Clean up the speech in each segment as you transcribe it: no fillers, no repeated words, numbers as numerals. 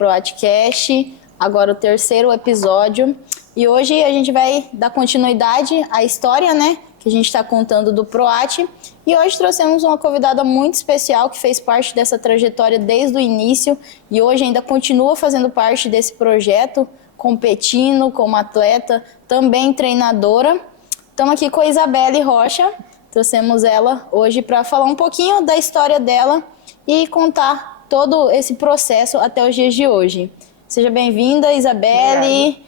ProAtCast, agora o terceiro episódio. E hoje a gente vai dar continuidade à história, né, que a gente está contando do ProAt. E hoje trouxemos uma convidada muito especial que fez parte dessa trajetória desde o início e hoje ainda continua fazendo parte desse projeto, competindo como atleta, também treinadora. Estamos aqui com a Isabelle Rocha, trouxemos ela hoje para falar um pouquinho da história dela e contar todo esse processo até os dias de hoje. Seja bem-vinda, Isabelle.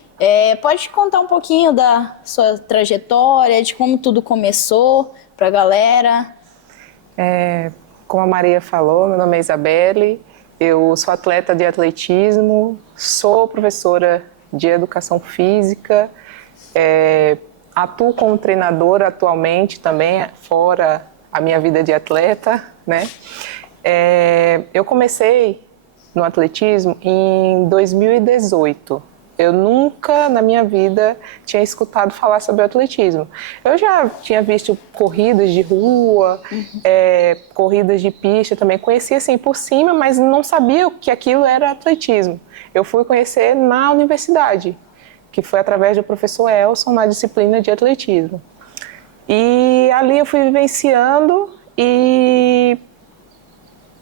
Pode contar um pouquinho da sua trajetória, de como tudo começou para a galera? Como a Maria falou, meu nome é Isabelle, eu sou atleta de atletismo, sou professora de educação física, atuo como treinadora atualmente também, fora a minha vida de atleta, né? Eu comecei no atletismo em 2018. Eu nunca na minha vida tinha escutado falar sobre o atletismo. Eu já tinha visto corridas de rua, corridas de pista também, conhecia assim por cima, mas não sabia que aquilo era atletismo. Eu fui conhecer na universidade, que foi através do professor Elson na disciplina de atletismo. E ali eu fui vivenciando e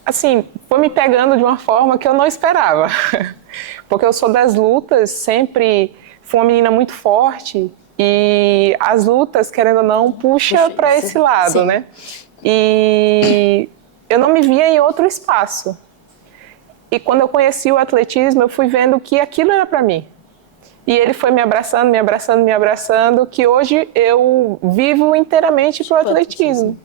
assim, foi me pegando de uma forma que eu não esperava. Porque eu sou das lutas, sempre fui uma menina muito forte e as lutas, querendo ou não, puxa para esse lado, sim, né? E eu não me via em outro espaço. E quando eu conheci o atletismo, eu fui vendo que aquilo era para mim. E ele foi me abraçando, me abraçando, me abraçando, que hoje eu vivo inteiramente para o atletismo,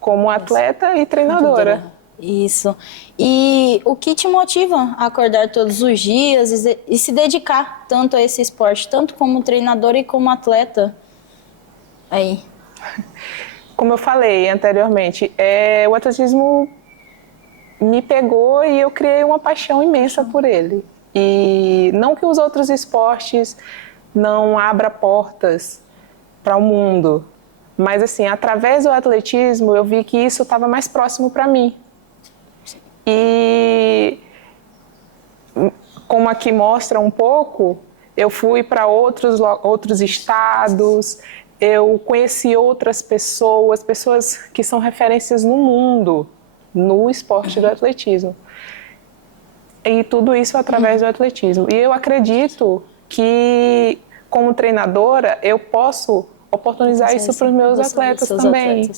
como atleta e treinadora. Isso. E o que te motiva a acordar todos os dias e se dedicar tanto a esse esporte, tanto como treinadora e como atleta? Aí. Como eu falei anteriormente, o atletismo me pegou e eu criei uma paixão imensa por ele. E não que os outros esportes não abram portas para o mundo, mas assim, através do atletismo eu vi que isso estava mais próximo para mim. E como aqui mostra um pouco, eu fui para outros estados, eu conheci outras pessoas que são referências no mundo, no esporte do atletismo. E tudo isso através do atletismo. E eu acredito que, como treinadora, eu posso oportunizar isso para os meus atletas também.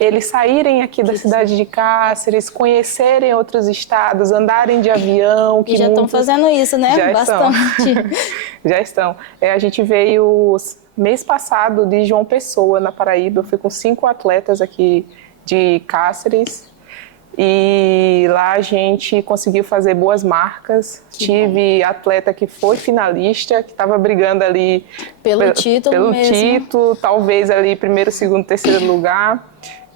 Eles saírem aqui da cidade de Cáceres, conhecerem outros estados, andarem de avião. Que já estão fazendo isso, né? Já bastante. Já estão. A gente veio mês passado de João Pessoa, na Paraíba. Eu fui com 5 atletas aqui de Cáceres. E lá a gente conseguiu fazer boas marcas. Tive atleta que foi finalista, que estava brigando ali pelo título, talvez ali primeiro, segundo, terceiro lugar.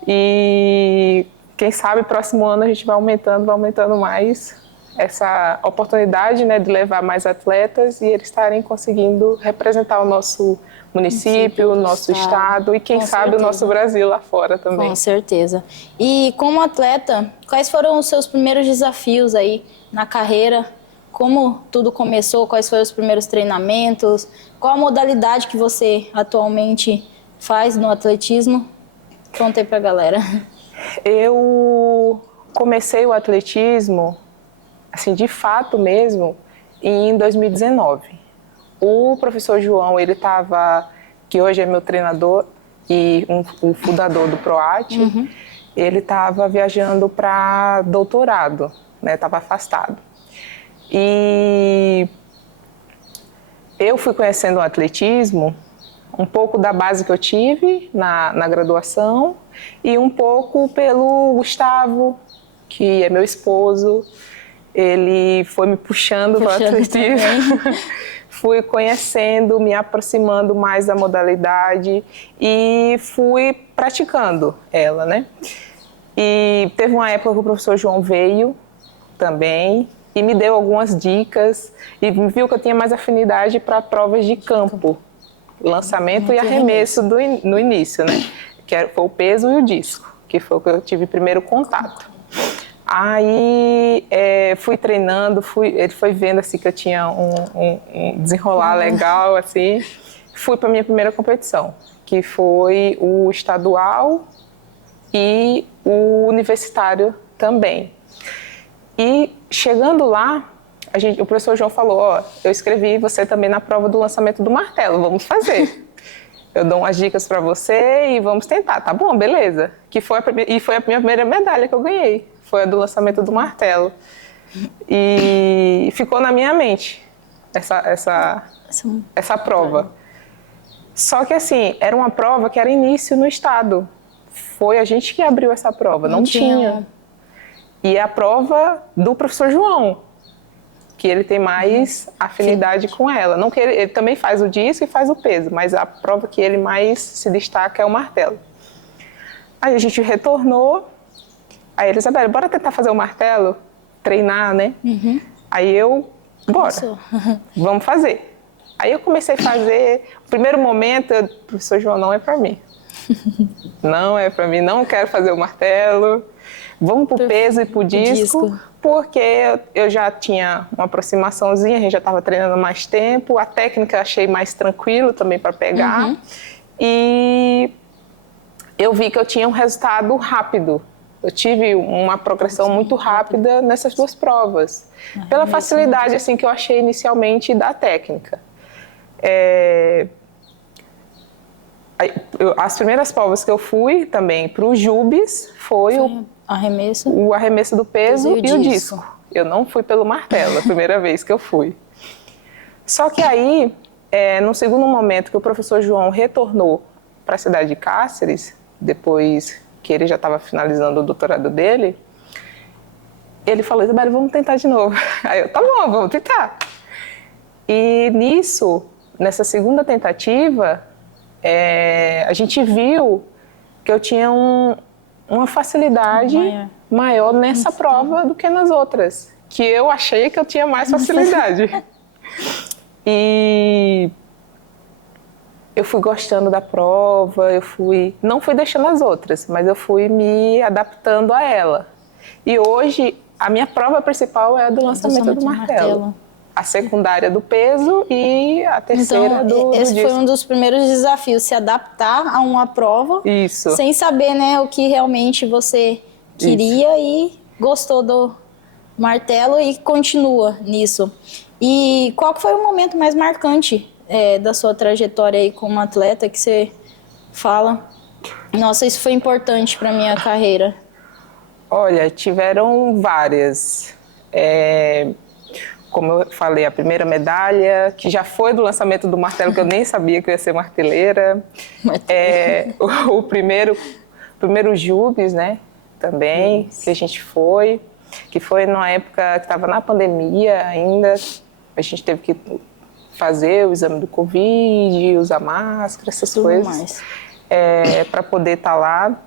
E quem sabe próximo ano a gente vai aumentando mais essa oportunidade, né, de levar mais atletas e eles estarem conseguindo representar o nosso município, o nosso estado e quem sabe o nosso Brasil lá fora também. Com certeza. E como atleta, quais foram os seus primeiros desafios aí na carreira? Como tudo começou? Quais foram os primeiros treinamentos? Qual a modalidade que você atualmente faz no atletismo? Conta aí pra galera. Eu comecei o atletismo, assim, de fato mesmo, em 2019. O professor João, ele estava, que hoje é meu treinador e o fundador do ProAt, ele estava viajando para doutorado, né? Estava afastado. E eu fui conhecendo o atletismo, um pouco da base que eu tive na graduação e um pouco pelo Gustavo, que é meu esposo. Ele foi me puxando para o atletismo. Fui conhecendo, me aproximando mais da modalidade e fui praticando ela, né? E teve uma época que o professor João veio também e me deu algumas dicas e viu que eu tinha mais afinidade para provas de campo, lançamento e arremesso no início, né? Foi o peso e o disco, que foi o que eu tive primeiro contato. Aí fui treinando, ele foi vendo assim que eu tinha um desenrolar legal, assim. Fui para minha primeira competição, que foi o estadual e o universitário também. E chegando lá, o professor João falou, ó, eu escrevi você também na prova do lançamento do martelo, vamos fazer. Eu dou umas dicas para você e vamos tentar, tá bom, beleza. Foi a minha primeira medalha que eu ganhei, foi a do lançamento do martelo. E ficou na minha mente essa prova. Só que assim, era uma prova que era início no estado. Foi a gente que abriu essa prova, não tinha. E é a prova do professor João, que ele tem mais afinidade com ela. Não que ele também faz o disco e faz o peso, mas a prova que ele mais se destaca é o martelo. Aí a gente retornou, aí ele, Isabela, bora tentar fazer o martelo, treinar, né? Aí bora, vamos fazer. Aí eu comecei a fazer, no primeiro momento, professor João, não é para mim. Não é para mim, não quero fazer o martelo. Vamos pro peso e pro disco, porque eu já tinha uma aproximaçãozinha, a gente já estava treinando mais tempo, a técnica eu achei mais tranquilo também para pegar. E eu vi que eu tinha um resultado rápido. Eu tive uma progressão muito rápida nessas duas provas, pela facilidade assim que eu achei inicialmente da técnica. As primeiras provas que eu fui também para o Jubes foi o arremesso do peso e o disco. Eu não fui pelo martelo, a primeira vez que eu fui. Só que aí, no segundo momento que o professor João retornou para a cidade de Cáceres, depois que ele já estava finalizando o doutorado dele, ele falou, Isabela, vamos tentar de novo. Aí eu, tá bom, vamos tentar. E nessa segunda tentativa, a gente viu que eu tinha uma facilidade maior nessa prova do que nas outras, que eu achei que eu tinha mais facilidade. E eu fui gostando da prova, não fui deixando as outras, mas eu fui me adaptando a ela. E hoje, a minha prova principal é a do lançamento do martelo. A secundária do peso e a terceira do esse disco. foi um dos primeiros desafios, se adaptar a uma prova. Isso. Sem saber, né, o que realmente você queria e gostou do martelo e continua nisso. E qual foi o momento mais marcante da sua trajetória aí como atleta que você fala, nossa, isso foi importante para minha carreira? Olha, tiveram várias. Como eu falei, a primeira medalha, que já foi do lançamento do martelo, que eu nem sabia que eu ia ser marteleira. O primeiro Jubes, né, também, que a gente foi, que foi numa época que estava na pandemia ainda. A gente teve que fazer o exame do Covid, usar máscara, essas coisas, para poder estar lá.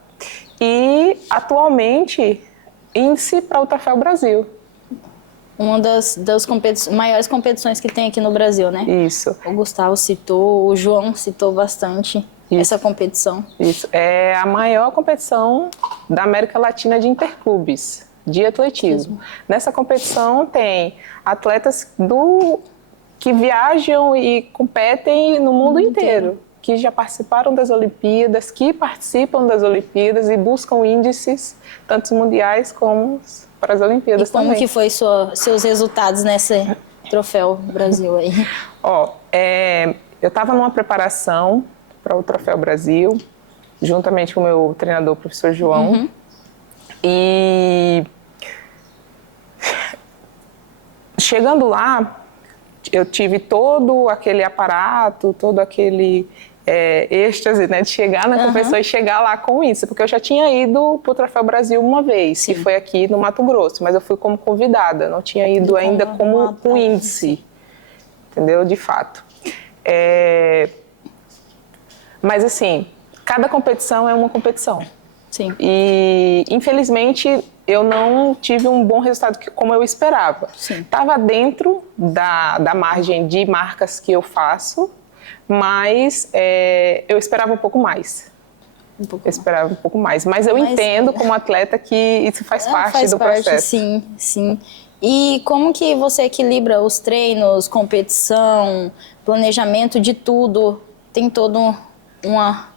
E, atualmente, índice para o Troféu Brasil. Uma das maiores competições que tem aqui no Brasil, né? Isso. O Gustavo citou, o João citou bastante essa competição. Isso. É a maior competição da América Latina de interclubes, de atletismo. Nessa competição tem atletas que viajam e competem no mundo inteiro, que já participaram das Olimpíadas, que participam das Olimpíadas e buscam índices, tanto mundiais como para as Olimpíadas também. E como que foi seus resultados nesse Troféu Brasil aí? Eu estava numa preparação para o Troféu Brasil, juntamente com o meu treinador, o professor João. E chegando lá, eu tive todo aquele aparato, todo aquele êxtase, né, de chegar na competição e chegar lá com isso, porque eu já tinha ido para o Troféu Brasil uma vez, que foi aqui no Mato Grosso, mas eu fui como convidada, não tinha ido ainda com índice, entendeu? De fato. Mas assim, cada competição é uma competição. Sim. E infelizmente eu não tive um bom resultado como eu esperava. Estava dentro da margem de marcas que eu faço, mas eu esperava um pouco mais. Eu esperava um pouco mais. Mas eu entendo como atleta que isso faz parte do processo. Sim, sim. E como que você equilibra os treinos, competição, planejamento de tudo? Tem toda uma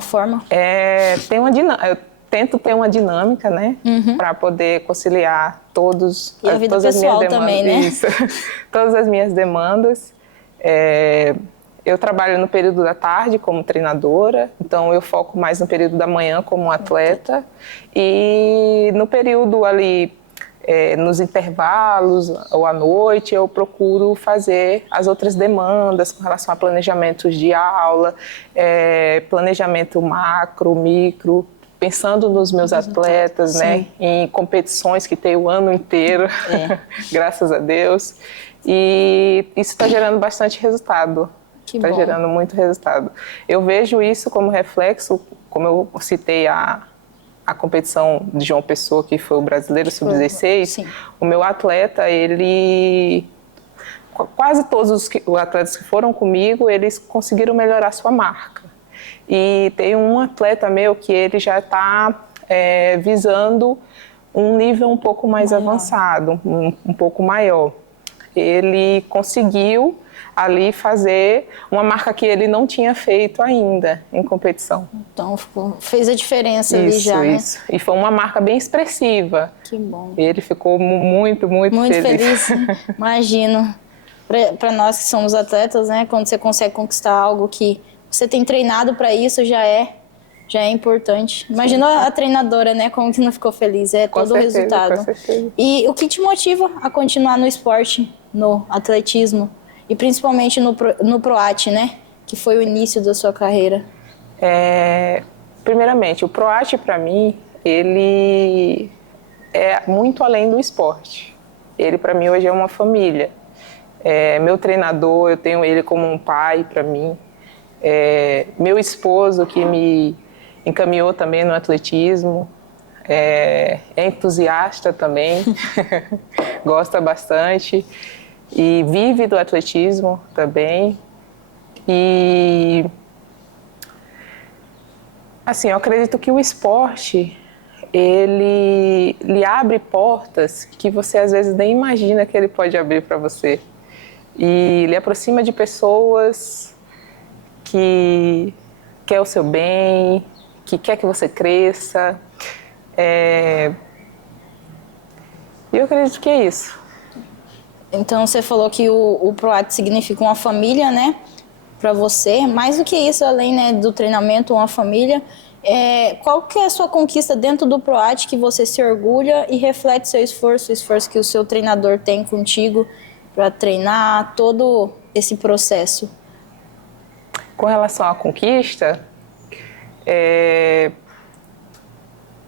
forma? Eu tento ter uma dinâmica, né? Para poder conciliar todas as minhas demandas. Também, né? Isso. Todas as minhas demandas. Eu trabalho no período da tarde como treinadora, então eu foco mais no período da manhã como atleta. E no período ali, nos intervalos ou à noite, eu procuro fazer as outras demandas com relação a planejamentos de aula, planejamento macro, micro, pensando nos meus atletas, né, em competições que tem o ano inteiro, graças a Deus. E isso está gerando bastante resultado. Está gerando muito resultado. Eu vejo isso como reflexo, como eu citei a competição de João Pessoa, que foi o Brasileiro Sub-16, o meu atleta, quase todos os atletas que foram comigo, eles conseguiram melhorar sua marca. E tem um atleta meu que ele já está visando um nível um pouco mais avançado, um pouco maior. Ele conseguiu ali fazer uma marca que ele não tinha feito ainda em competição. Então fez a diferença ali já, né? Isso. E foi uma marca bem expressiva. Que bom. Ele ficou muito feliz. Imagino. Para nós que somos atletas, né? Quando você consegue conquistar algo que você tem treinado para isso, já é importante. Imagina a treinadora, né? Como que não ficou feliz. Todo o resultado. Com certeza. E o que te motiva a continuar no esporte, no atletismo? E principalmente no PROAT, né? Que foi o início da sua carreira. Primeiramente, o PROAT, para mim, ele é muito além do esporte. Ele, para mim, hoje é uma família. Meu treinador, eu tenho ele como um pai para mim. Meu esposo, que me encaminhou também no atletismo, é entusiasta também, gosta bastante. E vive do atletismo também. E assim, eu acredito que o esporte, ele lhe abre portas que você às vezes nem imagina que ele pode abrir para você. E lhe aproxima de pessoas que quer o seu bem, que quer que você cresça. E eu acredito que é isso. Então, você falou que o PROAT significa uma família, né? Para você. Mais do que isso, além, né, do treinamento, uma família. Qual que é a sua conquista dentro do PROAT que você se orgulha e reflete seu esforço, o esforço que o seu treinador tem contigo para treinar, todo esse processo? Com relação à conquista,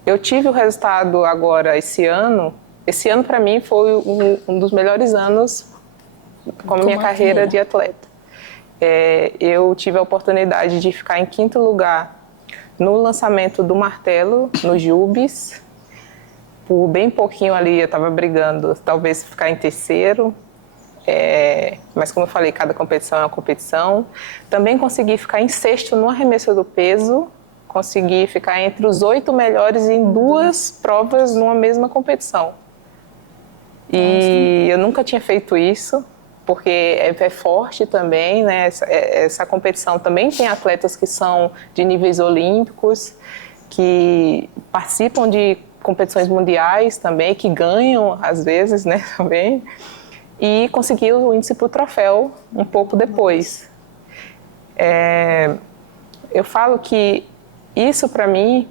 eu tive o resultado agora esse ano. Esse ano, para mim, foi um dos melhores anos com a minha carreira de atleta. Eu tive a oportunidade de ficar em 5º lugar no lançamento do martelo, no Jubes. Por bem pouquinho ali, eu estava brigando, talvez ficar em 3º. Mas, como eu falei, cada competição é uma competição. Também consegui ficar em 6º no arremesso do peso. Consegui ficar entre os 8 melhores em 2 provas numa mesma competição. E eu nunca tinha feito isso, porque é forte também, né? Essa competição também tem atletas que são de níveis olímpicos, que participam de competições mundiais também, que ganham às vezes, né, também. E consegui o índice para o troféu um pouco depois. Eu falo que isso, para mim,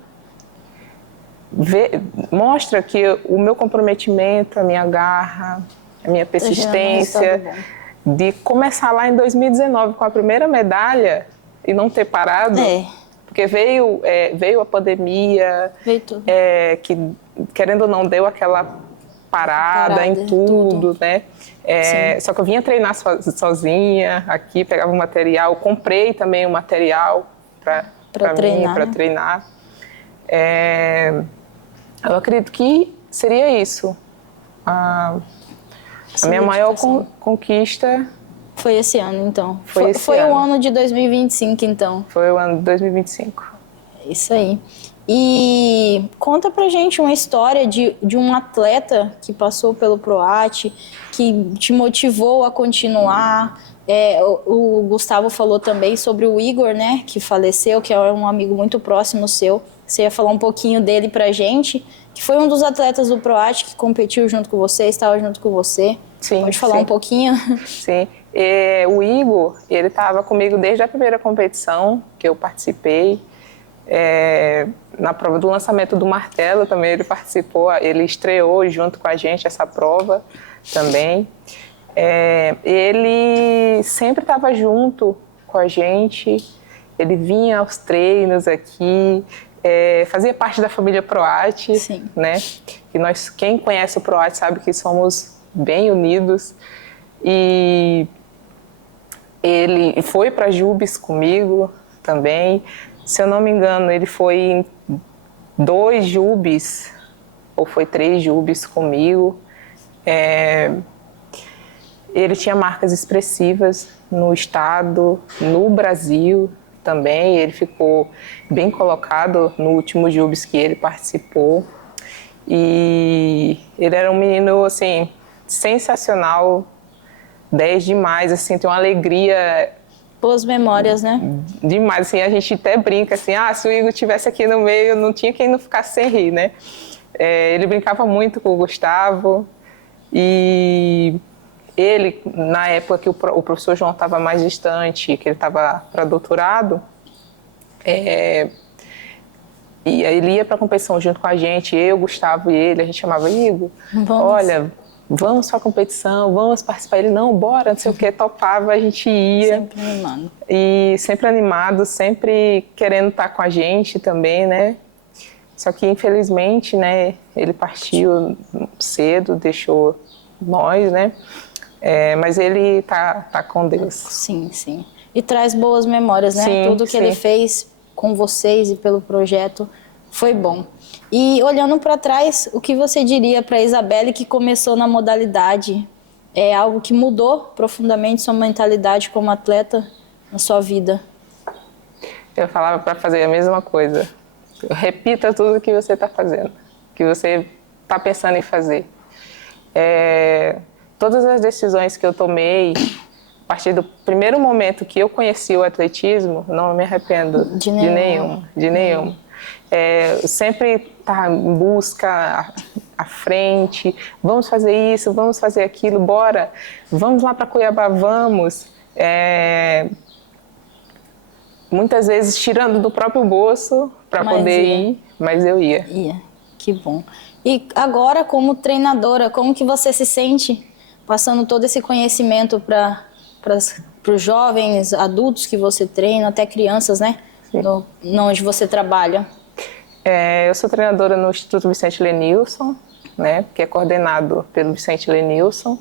mostra que o meu comprometimento, a minha garra, a minha persistência, de começar lá em 2019 com a primeira medalha e não ter parado, porque veio a pandemia, que, querendo ou não, deu aquela parada em tudo, né? Só que eu vinha treinar sozinha aqui, pegava o material, comprei também o material para treinar. Eu acredito que seria isso. A minha maior conquista foi esse ano, então. Foi o ano de 2025, então. Foi o ano de 2025. Isso aí. E conta pra gente uma história de um atleta que passou pelo PROAT, que te motivou a continuar. O Gustavo falou também sobre o Igor, né, que faleceu, que é um amigo muito próximo seu. Você ia falar um pouquinho dele pra gente, que foi um dos atletas do PROAT que competiu junto com você, estava junto com você. Sim, Pode falar um pouquinho? Sim. O Igor, ele estava comigo desde a primeira competição que eu participei. Na prova do lançamento do martelo também ele participou, ele estreou junto com a gente essa prova também. Ele sempre estava junto com a gente, ele vinha aos treinos aqui, fazia parte da família PROAT, né? E quem conhece o PROAT sabe que somos bem unidos. E ele foi para Jubes comigo também. Se eu não me engano, ele foi em 2 Jubes, ou foi 3 Jubes comigo. Ele tinha marcas expressivas no estado, no Brasil também. Ele ficou bem colocado no último Jubes que ele participou. E ele era um menino, assim, sensacional, 10 demais, assim, tem uma alegria... Boas memórias, né? Demais, assim, a gente até brinca, assim, se o Igor estivesse aqui no meio, não tinha quem não ficasse sem rir, né? Ele brincava muito com o Gustavo e ele, na época que o professor João estava mais distante, que ele estava para doutorado, e ele ia para a competição junto com a gente, eu, Gustavo e ele, a gente chamava Igor, olha... Vamos para a competição, vamos participar. Ele, não, bora, não sei o que, topava, a gente ia. Sempre animado. E sempre animado, sempre querendo estar com a gente também, né? Só que, infelizmente, né, ele partiu cedo, deixou nós, né? Mas ele tá com Deus. Sim, sim. E traz boas memórias, né? Sim, tudo que ele fez com vocês e pelo projeto foi bom. E olhando para trás, o que você diria para a Isabelle que começou na modalidade? É algo que mudou profundamente sua mentalidade como atleta na sua vida? Eu falava para fazer a mesma coisa. Repita tudo que você está fazendo, que você está pensando em fazer. Todas as decisões que eu tomei, a partir do primeiro momento que eu conheci o atletismo, não me arrependo de nenhum. Eu sempre estava em busca à frente, vamos fazer isso, vamos fazer aquilo, bora, vamos lá para Cuiabá, vamos. Muitas vezes tirando do próprio bolso para poder ir, mas eu ia. Que bom. E agora, como treinadora, como que você se sente passando todo esse conhecimento para os jovens, adultos que você treina, até crianças, né? Onde você trabalha? Eu sou treinadora no Instituto Vicente Lenilson, né, que é coordenado pelo Vicente Lenilson.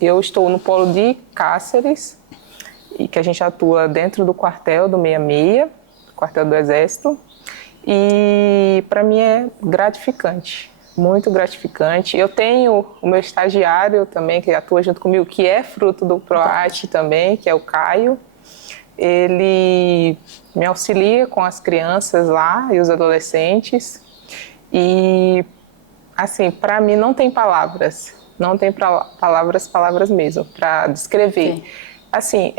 Eu estou no polo de Cáceres, e que a gente atua dentro do quartel do 66, quartel do Exército. E para mim é gratificante, muito gratificante. Eu tenho o meu estagiário também, que atua junto comigo, que é fruto do PROAT também, que é o Caio. Ele me auxilia com as crianças lá e os adolescentes. E, assim, para mim não tem palavras palavras mesmo, para descrever. Sim. Assim,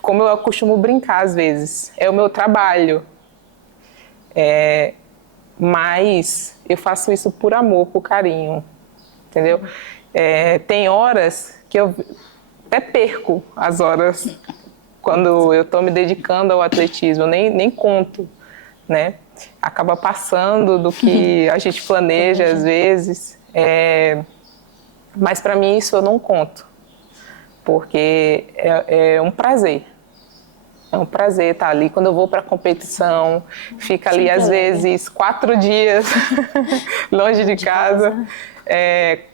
como eu costumo brincar às vezes, é o meu trabalho. Mas eu faço isso por amor, por carinho, entendeu? Tem horas que eu até perco as horas quando eu estou me dedicando ao atletismo, eu nem conto, né? Acaba passando do que a gente planeja às vezes, mas para mim isso eu não conto, porque é um prazer. É um prazer estar ali. Quando eu vou para a competição, fica ali às vezes 4 dias longe de casa.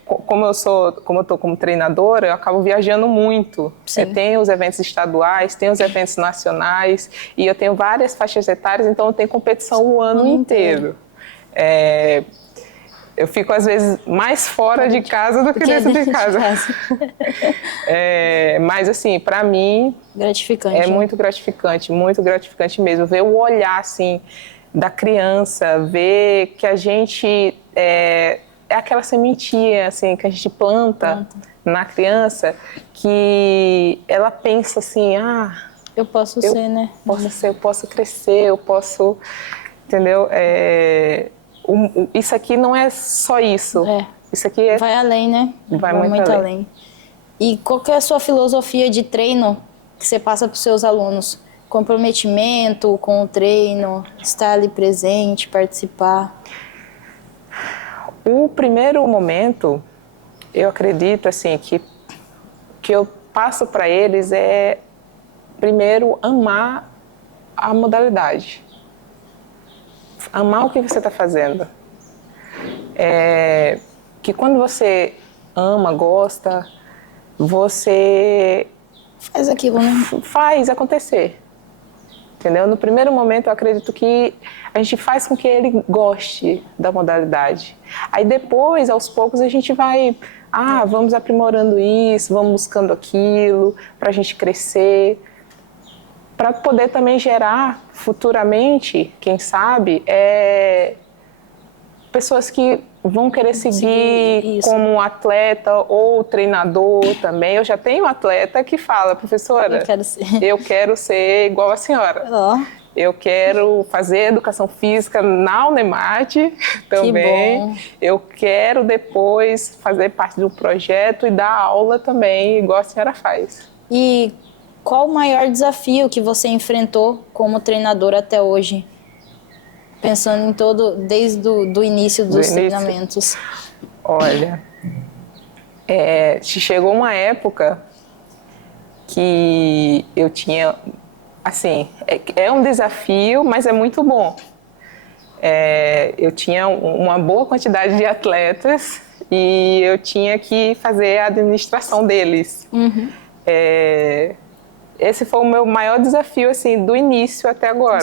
Como eu estou como treinadora, eu acabo viajando muito. Tem os eventos estaduais, tem os eventos nacionais, e eu tenho várias faixas etárias, então eu tenho competição o ano inteiro. Eu fico, às vezes, mais fora de casa do que dentro de casa. Mas, assim, para mim... Gratificante. É muito gratificante mesmo. Ver o olhar, assim, da criança, ver que a gente... É aquela sementinha, assim, que a gente planta na criança, que ela pensa assim, eu posso ser, né? Eu posso crescer, eu posso... Entendeu? Isso aqui não é só isso. Isso aqui vai além, né? Vai muito além. E qual que é a sua filosofia de treino que você passa para os seus alunos? Comprometimento com o treino, estar ali presente, participar? O primeiro momento, eu acredito assim, que eu passo para eles é, primeiro, amar a modalidade. Amar o que você está fazendo. Que quando você ama, gosta, você... faz aquilo, né? Faz acontecer. Entendeu? No primeiro momento, eu acredito que a gente faz com que ele goste da modalidade. Aí depois, aos poucos, a gente vai... vamos aprimorando isso, vamos buscando aquilo, para a gente crescer. Para poder também gerar futuramente, quem sabe, pessoas que vão querer seguir como atleta ou treinador também. Eu já tenho um atleta que fala, professora, eu quero ser igual a senhora. Eu quero fazer educação física na Unemate também. Eu quero depois fazer parte do projeto e dar aula também, igual a senhora faz. E qual o maior desafio que você enfrentou como treinador até hoje? Pensando em desde o início dos treinamentos. Olha, chegou uma época que eu tinha, assim, é um desafio, mas é muito bom. Eu tinha uma boa quantidade de atletas e eu tinha que fazer a administração deles. Esse foi o meu maior desafio, assim, do início até agora.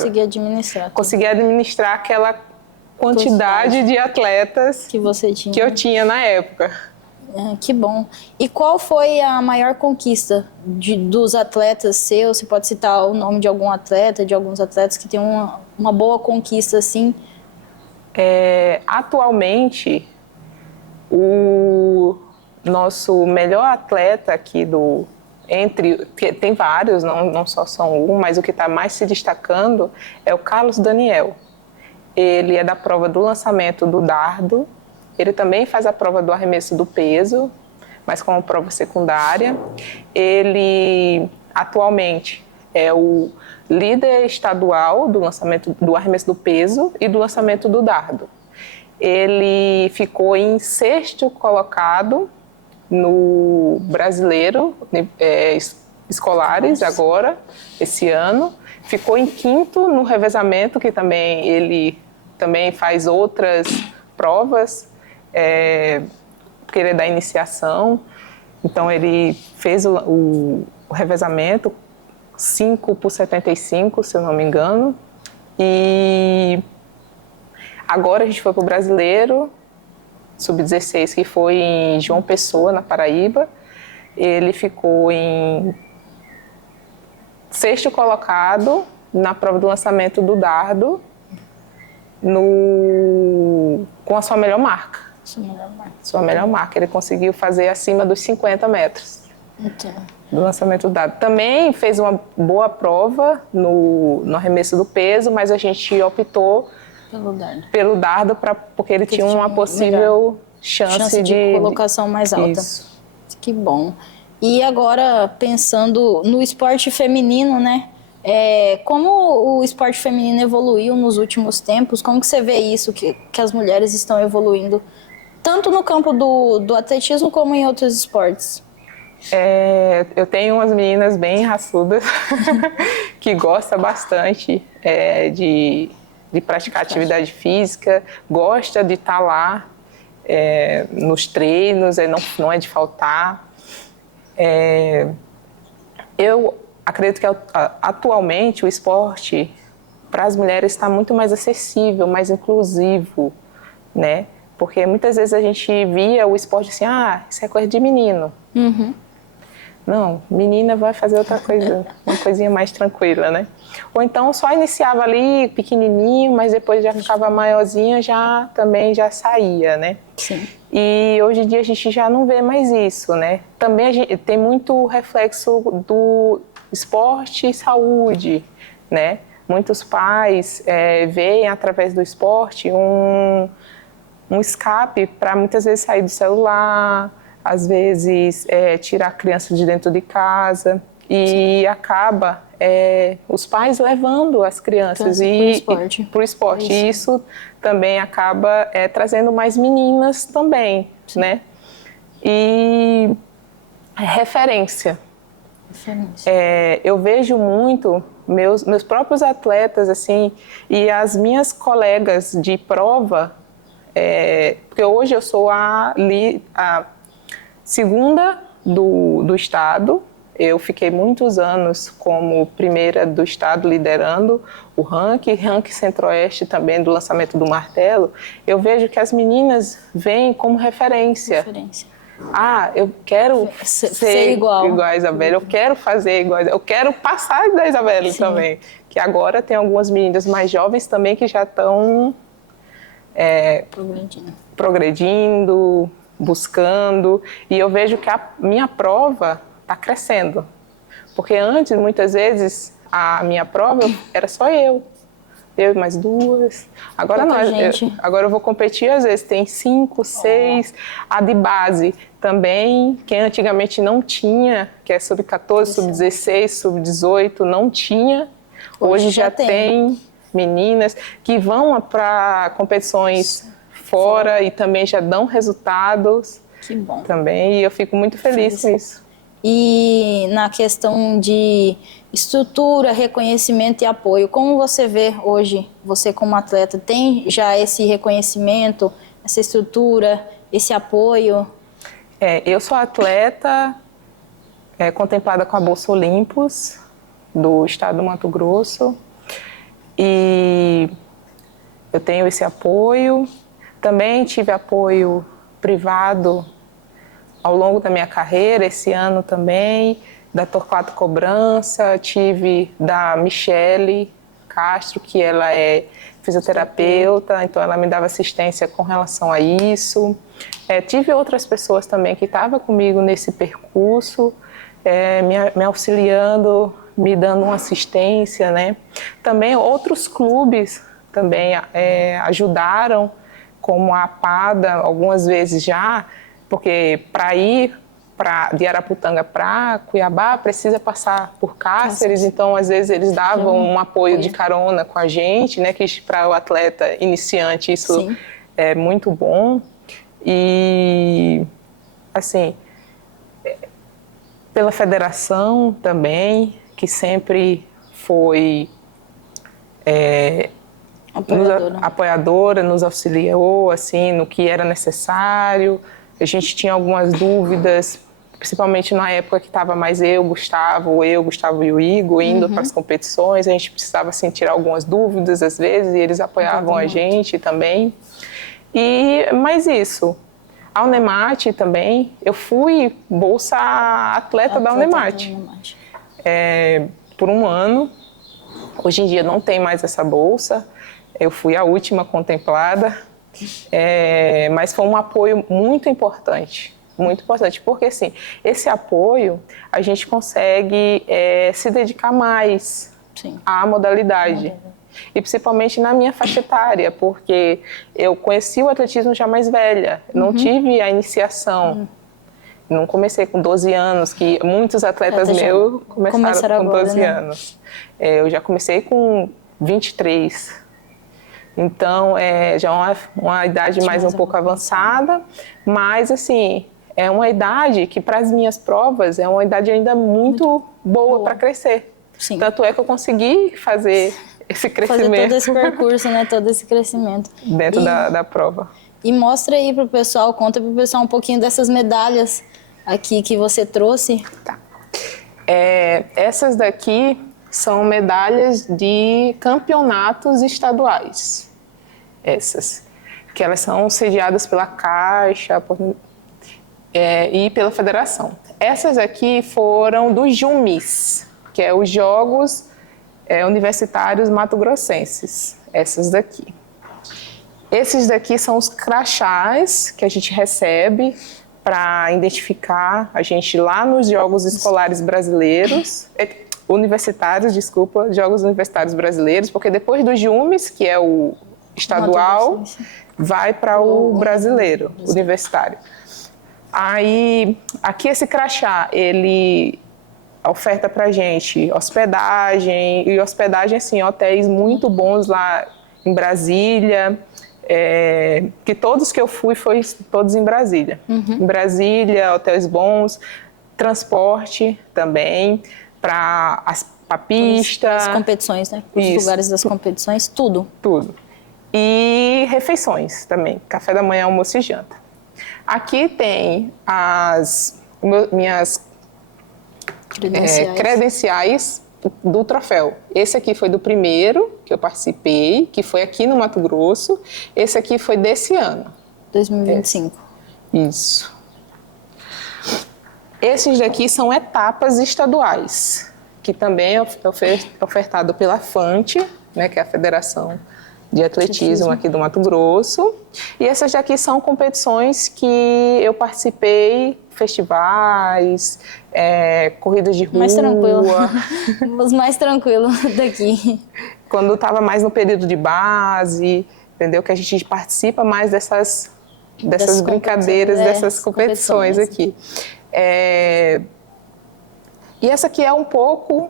Conseguir administrar aquela quantidade de atletas que você tinha, que eu tinha na época. Que bom. E qual foi a maior conquista dos atletas seus? Você pode citar o nome de algum atleta, de alguns atletas que tem uma boa conquista, assim? Atualmente, o nosso melhor atleta aqui tem vários, não só são um, mas o que está mais se destacando é o Carlos Daniel. Ele é da prova do lançamento do dardo, ele também faz a prova do arremesso do peso, mas como prova secundária. Ele atualmente é o líder estadual do lançamento do arremesso do peso e do lançamento do dardo. Ele ficou em 6º colocado no brasileiro, escolares agora, esse ano. Ficou em 5º no revezamento, que também ele também faz outras provas, porque ele é da iniciação. Então ele fez o revezamento 5 por 75, se eu não me engano. E agora a gente foi para o brasileiro, sub-16, que foi em João Pessoa, na Paraíba. Ele ficou em 6º colocado na prova do lançamento do dardo, com a sua melhor marca. Sua melhor marca. Ele conseguiu fazer acima dos 50 metros do lançamento do dardo. Também fez uma boa prova no arremesso do peso, mas a gente optou pelo dardo porque ele tinha uma possível chance de colocação mais alta. Isso. Que bom. E agora, pensando no esporte feminino, né? Como o esporte feminino evoluiu nos últimos tempos? Como que você vê isso, que as mulheres estão evoluindo, tanto no campo do atletismo como em outros esportes? Eu tenho umas meninas bem raçudas que gostam bastante de praticar atividade física, gosta de estar lá nos treinos, não é de faltar. Eu acredito que atualmente o esporte para as mulheres está muito mais acessível, mais inclusivo, né? Porque muitas vezes a gente via o esporte assim, isso é coisa de menino. Não, menina vai fazer outra coisa, uma coisinha mais tranquila, né? Ou então só iniciava ali pequenininho, mas depois já ficava maiorzinha, também já saía, né? Sim. E hoje em dia a gente já não vê mais isso, né? Também a gente tem muito reflexo do esporte e saúde, né? Muitos pais veem através do esporte um escape para muitas vezes sair do celular, às vezes tirar a criança de dentro de casa e acaba os pais levando as crianças para o esporte. E isso também acaba trazendo mais meninas também, né? E referência. Eu vejo muito meus próprios atletas assim e as minhas colegas de prova, porque hoje eu sou a segunda do estado. Eu fiquei muitos anos como primeira do estado liderando o ranking Centro-Oeste também do lançamento do martelo. Eu vejo que as meninas vêm como referência. Eu quero ser igual a Isabelle, eu quero fazer igual, eu quero passar da Isabelle também. Que agora tem algumas meninas mais jovens também que já estão progredindo, buscando, e eu vejo que a minha prova está crescendo. Porque antes, muitas vezes, a minha prova era só eu e mais duas. Agora não, agora eu vou competir, às vezes tem 5, 6, a de base também, que antigamente não tinha, que é sub-14, sub-16, sub-18, não tinha. Hoje já tem meninas que vão para competições fora e também já dão resultados. Que bom. Também, e eu fico muito feliz com isso. E na questão de estrutura, reconhecimento e apoio, como você vê hoje, você como atleta, tem já esse reconhecimento, essa estrutura, esse apoio? Eu sou atleta contemplada com a Bolsa Olympus, do estado do Mato Grosso, e eu tenho esse apoio. Também tive apoio privado ao longo da minha carreira, esse ano também, da Torquato Cobrança, tive da Michele Castro, que ela é fisioterapeuta, então ela me dava assistência com relação a isso. Tive outras pessoas também que estavam comigo nesse percurso, me auxiliando, me dando uma assistência, né? Também outros clubes também ajudaram, como a APADA, algumas vezes já, porque para ir de Araputanga para Cuiabá precisa passar por Cáceres, então às vezes eles davam um apoio de carona com a gente, né, que para o atleta iniciante isso é muito bom. E assim, pela federação também, que sempre foi apoiadora, nos auxiliou assim, no que era necessário. A gente tinha algumas dúvidas, principalmente na época que estava mais Gustavo e o Igor indo para as competições. A gente precisava assim, tirar algumas dúvidas às vezes, e eles apoiavam a gente também. E mais isso, a Unemate também, eu fui bolsa atleta da Unemate por um ano. Hoje em dia não tem mais essa bolsa, eu fui a última contemplada, mas foi um apoio muito importante, porque assim, esse apoio a gente consegue se dedicar mais à modalidade. E principalmente na minha faixa etária, porque eu conheci o atletismo já mais velha, não tive a iniciação. Não comecei com 12 anos, que muitos atletas meus começaram com 12 anos. Eu já comecei com 23. Então, já é uma idade mais um pouco avançada, mas assim, é uma idade que para as minhas provas é uma idade ainda muito boa para crescer. Sim. Tanto é que eu consegui fazer esse crescimento. Fazer todo esse percurso, né? Todo esse crescimento. Dentro da prova. E mostra aí pro pessoal, conta pro pessoal um pouquinho dessas medalhas aqui que você trouxe. Tá. Essas daqui são medalhas de campeonatos estaduais. Essas. que elas são sediadas pela Caixa e pela Federação. Essas aqui foram dos JUMIS, que é os Jogos Universitários Mato-Grossenses, essas daqui. Esses daqui são os crachás que a gente recebe para identificar a gente lá nos Jogos Escolares Brasileiros, Jogos Universitários Brasileiros, porque depois do JUMIS, que é o estadual, vai para o brasileiro, universitário. Aí, aqui esse crachá, ele oferta pra gente hospedagem, e hospedagem, assim, hotéis muito bons lá em Brasília, que todos que eu fui, foi todos em Brasília. Em Brasília, hotéis bons, transporte também, para a pista. As competições, né? Os lugares das competições, tudo. Tudo. E refeições também, café da manhã, almoço e janta. Aqui tem as minhas credenciais do troféu. Esse aqui foi do primeiro que eu participei, que foi aqui no Mato Grosso. Esse aqui foi desse ano. 2025. Isso. Esses daqui são etapas estaduais, que também é ofertado pela FANT, né, que é a Federação de Atletismo aqui do Mato Grosso. E essas daqui são competições que eu participei, festivais, corridas de rua. Mais tranquilo. Os mais tranquilos daqui. Quando estava mais no período de base, entendeu? Que a gente participa mais dessas brincadeiras, dessas competições aqui. E essa aqui é um pouco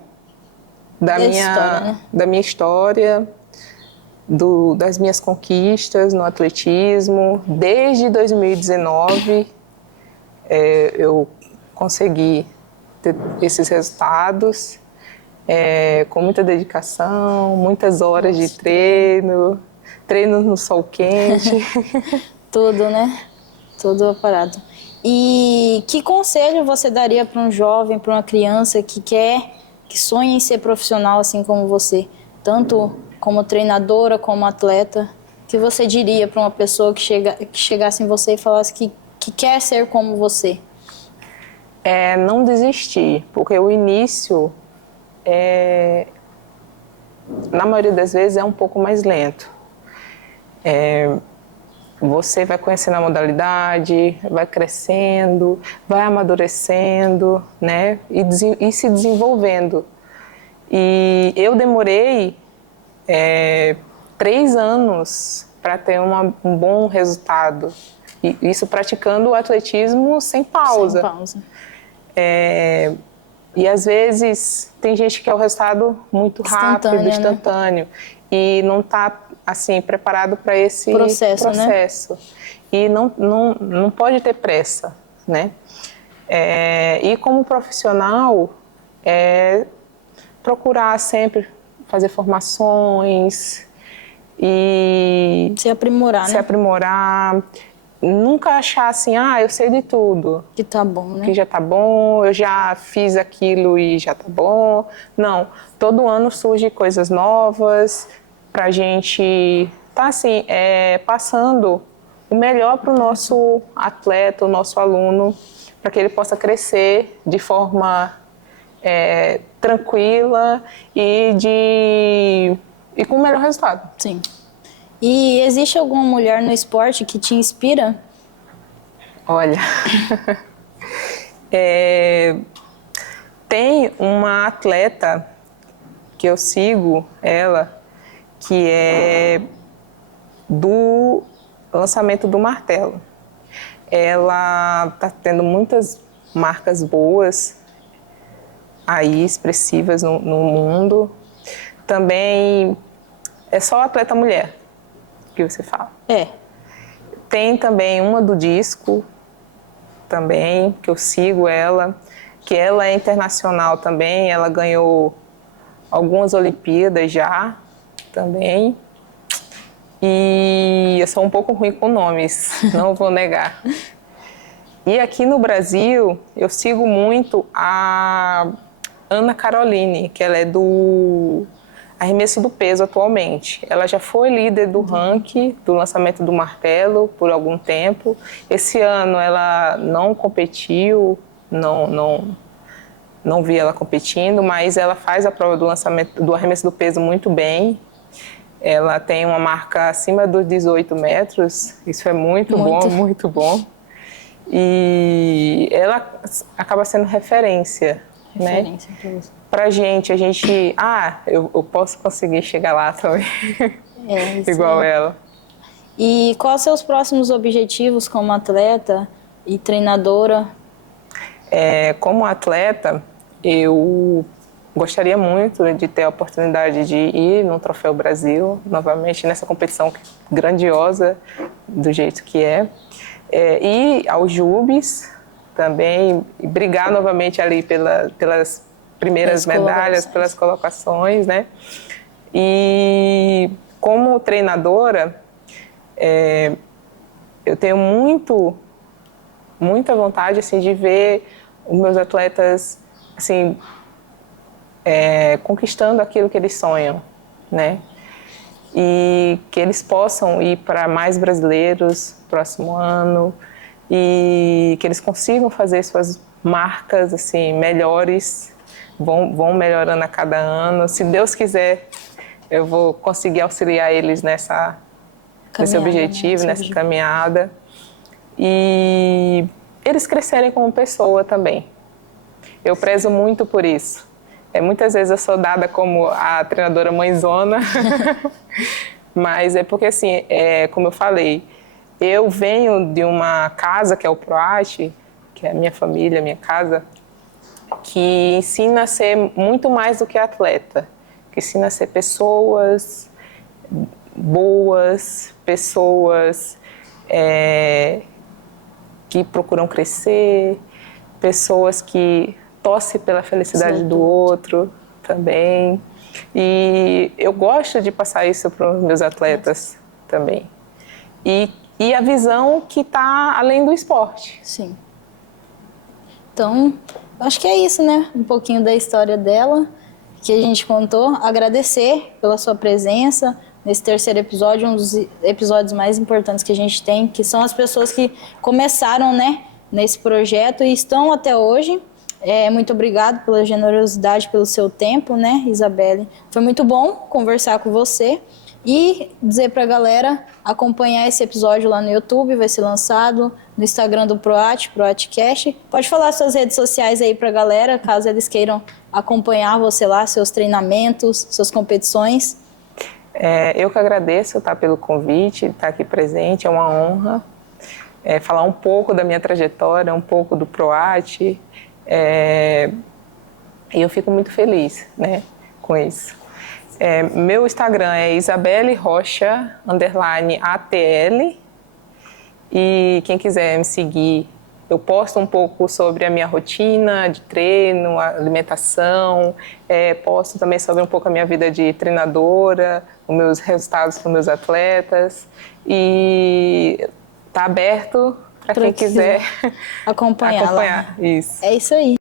da minha história, das minhas conquistas no atletismo. Desde 2019 eu consegui ter esses resultados com muita dedicação, muitas horas de treino no sol quente. Tudo, né? Tudo parado. E que conselho você daria para um jovem, para uma criança que sonha em ser profissional assim como você, tanto como treinadora, como atleta? Que você diria para uma pessoa que chegasse em você e falasse que quer ser como você? Não desistir, porque o início, na maioria das vezes, é um pouco mais lento. Você vai conhecendo a modalidade, vai crescendo, vai amadurecendo, né? E se desenvolvendo. E eu demorei 3 anos para ter um bom resultado. E isso praticando o atletismo sem pausa. Sem pausa. E às vezes tem gente que quer o resultado muito rápido, instantâneo, né? E não está assim preparado para esse processo. Né? E não pode ter pressa, né? E como profissional, procurar sempre fazer formações e se aprimorar, se aprimorar. Nunca achar assim, eu sei de tudo. Que tá bom, né? Que já tá bom, eu já fiz aquilo e já tá bom. Não, todo ano surgem coisas novas pra gente tá assim, passando o melhor para o nosso atleta, o nosso aluno, para que ele possa crescer de forma tranquila e com o melhor resultado. Sim. E existe alguma mulher no esporte que te inspira? Olha, tem uma atleta que eu sigo, ela, que é do lançamento do martelo. Ela está tendo muitas marcas boas aí, expressivas no mundo. Também é só atleta mulher que você fala. Tem também uma do disco, também, que eu sigo ela, que ela é internacional também, ela ganhou algumas Olimpíadas já, também. E eu sou um pouco ruim com nomes, não vou negar. E aqui no Brasil, eu sigo muito a Ana Caroline, que ela é do arremesso do peso atualmente. Ela já foi líder do ranking do lançamento do martelo por algum tempo. Esse ano ela não competiu, não vi ela competindo, mas ela faz a prova do lançamento do arremesso do peso muito bem. Ela tem uma marca acima dos 18 metros, isso é muito bom, muito bom. E ela acaba sendo referência, né? Pra gente, a gente... eu posso conseguir chegar lá também, igual ela. E quais são os próximos objetivos como atleta e treinadora? Como atleta, eu gostaria muito de ter a oportunidade de ir no Troféu Brasil, novamente, nessa competição grandiosa, do jeito que é. Ir aos Jubes também, e brigar novamente ali pelas primeiras medalhas, pelas colocações, né? E como treinadora, eu tenho muita vontade assim, de ver os meus atletas assim, conquistando aquilo que eles sonham, né? E que eles possam ir para mais brasileiros no próximo ano e que eles consigam fazer suas marcas assim melhores, vão melhorando a cada ano. Se Deus quiser, eu vou conseguir auxiliar eles nesse objetivo, nessa caminhada. E eles crescerem como pessoa também. Eu prezo muito por isso. Muitas vezes eu sou dada como a treinadora mãezona, mas é porque, assim, como eu falei, eu venho de uma casa, que é o PROAT, que é a minha família, a minha casa, que ensina a ser muito mais do que atleta, que ensina a ser pessoas boas, pessoas que procuram crescer, pessoas que torcem pela felicidade do outro também. E eu gosto de passar isso para os meus atletas também. E a visão que está além do esporte. Sim. Então, acho que é isso, né? Um pouquinho da história dela, que a gente contou. Agradecer pela sua presença nesse terceiro episódio, um dos episódios mais importantes que a gente tem, que são as pessoas que começaram, né, nesse projeto e estão até hoje. Muito obrigado pela generosidade, pelo seu tempo, né, Isabelle? Foi muito bom conversar com você e dizer pra galera acompanhar esse episódio lá no YouTube, vai ser lançado no Instagram do ProAtCast. Pode falar suas redes sociais aí pra galera, caso eles queiram acompanhar você lá, seus treinamentos, suas competições. Eu que agradeço, pelo convite, estar aqui presente, é uma honra. Falar um pouco da minha trajetória, um pouco do ProAt. E eu fico muito feliz, né, com isso. Meu Instagram é Isabelle Rocha _ATL. E quem quiser me seguir, eu posto um pouco sobre a minha rotina de treino, alimentação, posto também sobre um pouco a minha vida de treinadora, os meus resultados com meus atletas. E está aberto para quem quiser acompanhar. Isso. É isso aí.